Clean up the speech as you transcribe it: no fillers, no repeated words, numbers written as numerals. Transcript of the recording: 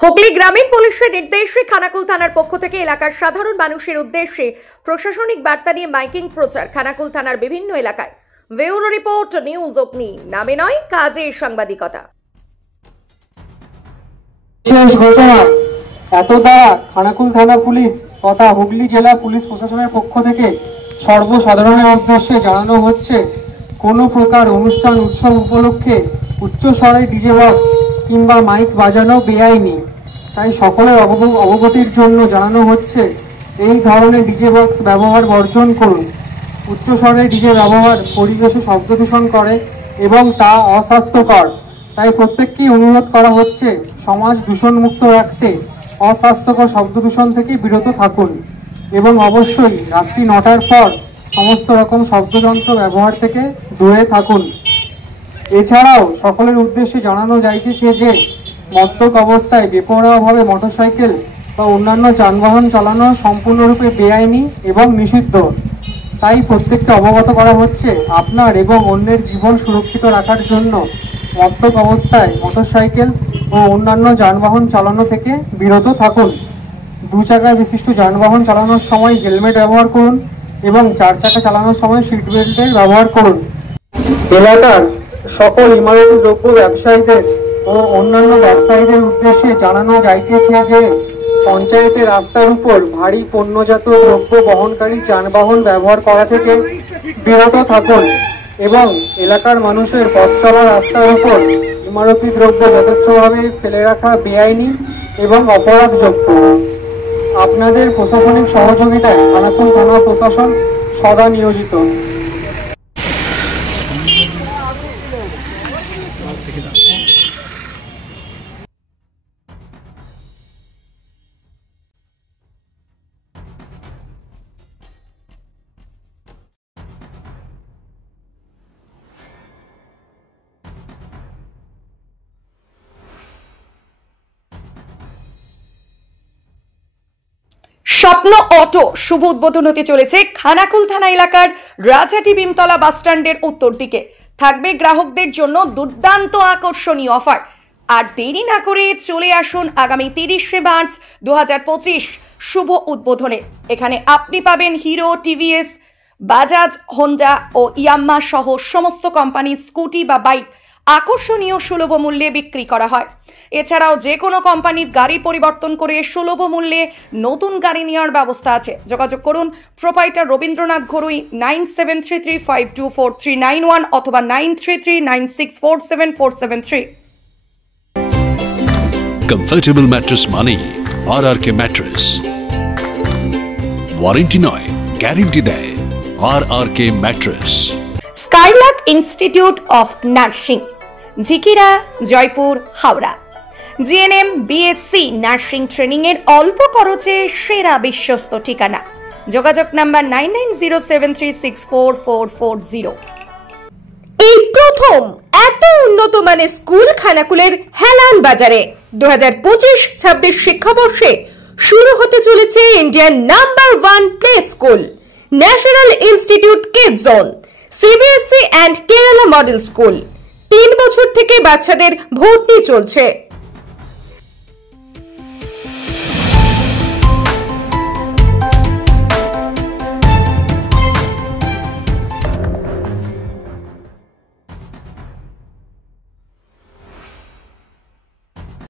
হুগলি গ্রামীণ পুলিশের নির্দেশে খানাকুল থানার পক্ষ থেকে এলাকার সাধারণ মানুষের উদ্দেশ্যে প্রশাসনিক বার্তা নিয়ে মাইকিং প্রচার খানাকুল থানার বিভিন্ন এলাকায়। ব্যুরো রিপোর্ট, নিউজ অগ্নি। নামে নয়, কাজে সাংবাদিকতা। বিশেষ ঘোষণা এতদ্বারা খানাকুল থানা পুলিশ তথা হুগলি জেলা পুলিশ প্রশাসনের পক্ষ থেকে সর্বসাধারণের উদ্দেশ্যে জানানো হচ্ছে, কোনো প্রকার অনুষ্ঠান উৎসব উপলক্ষে উচ্চস্বরে ডিজে বক্স কিংবা মাইক বাজানো বেআইনি। তাই সকলের অবগতির জন্য জানানো হচ্ছে, এই ধরনের ডিজে বক্স ব্যবহার বর্জন করুন। উচ্চস্বরে ডিজে ব্যবহার পরিবেশে শব্দ দূষণ করে এবং তা অস্বাস্থ্যকর। তাই প্রত্যেককেই অনুরোধ করা হচ্ছে, সমাজ দূষণমুক্ত রাখতে অস্বাস্থ্যকর শব্দ দূষণ থেকে বিরত থাকুন এবং অবশ্যই রাত্রি 9টার পর সমস্ত রকম শব্দযন্ত্র ব্যবহার থেকে দূরে থাকুন। এছাড়াও সকলের উদ্দেশ্যে জানানো যাইছে যে মদ্যপ অবস্থায় বেপরোয়াভাবে মোটরসাইকেল বা অন্যান্য যানবাহন চালানো সম্পূর্ণরূপে বেআইনি এবং নিষিদ্ধ। তাই প্রত্যেককে অবগত করা হচ্ছে, আপনার এবং অন্যের জীবন সুরক্ষিত রাখার জন্য মদ্যপ অবস্থায় মোটরসাইকেল ও অন্যান্য যানবাহন চালানো থেকে বিরত থাকুন। 2 চাকা বিশিষ্ট যানবাহন চালানোর সময় হেলমেট ব্যবহার করুন এবং 4 চাকা চালানোর সময় সিট বেল্টের ব্যবহার করুন। এলাকার সকল ইমারতি দ্রব্য ব্যবসায়ীদের ও অন্যান্য ব্যবসায়ীদের উদ্দেশ্যে জানানো যাইতেছে যে পঞ্চায়েতের রাস্তার উপর ভারী পণ্যজাত দ্রব্য বহনকারী যানবাহন ব্যবহার করা থেকে বিরত থাকুন এবং এলাকার মানুষের পথ চলা রাস্তার উপর ইমারতি দ্রব্য যথেচ্ছভাবে ফেলে রাখা বেআইনি এবং অপরাধযোগ্য। আপনাদের প্রশাসনিক সহযোগিতায় খানাকুল থানা প্রশাসন সদা নিয়োজিত। স্বপ্ন অটো শুভ উদ্বোধন হতে চলেছে খানাকুল থানা এলাকার রাজহাটি ভীমতলা বাস স্ট্যান্ডের উত্তর দিকে। থাকবে গ্রাহকদের জন্য দুর্দান্ত আকর্ষণীয় অফার। আর দেরি না করে চলে আসুন আগামী 30শে মার্চ 2025 শুভ উদ্বোধনে। এখানে আপনি পাবেন হিরো, টিভিএস, বাজাজ, হোন্ডা ও ইয়াম্মা সহ সমস্ত কোম্পানির স্কুটি বা বাইক আকর্ষণীয় সুলভ মূল্যে বিক্রি করা হয়। এছাড়াও যে কোনো কোম্পানির গাড়ি পরিবর্তন করে সুলভ মূল্যে নতুন গাড়ি নেওয়ার ব্যবস্থা আছে। যোগাযোগ করুন প্রোপাইটার রবীন্দ্রনাথ ঘরুই 9733524391 অথবা 9339647473। কমফর্টেবল ম্যাট্রেস মানেই আরআরকে ম্যাট্রেস। ওয়ারেন্টি নয়, গ্যারান্টি দেয় RRK mattress. Skylark institute of nursing, Jhikira, Jaipur, Howrah. GNM, BSc nursing training এর অল্প খরচে সেরা বিশ্বস্ত ঠিকানা। যোগাযোগ নাম্বার 9907364440। এই প্রথম এত উন্নত মানের স্কুল খানাকুলের হেলান বাজারে 2025-26 শিক্ষাবর্ষে শুরু হতে চলেছে Indian number 1 play school, national institute kids zone, CBSE and Kerala model school. 3 বছর থেকে বাচ্চাদের ভর্তি চলছে।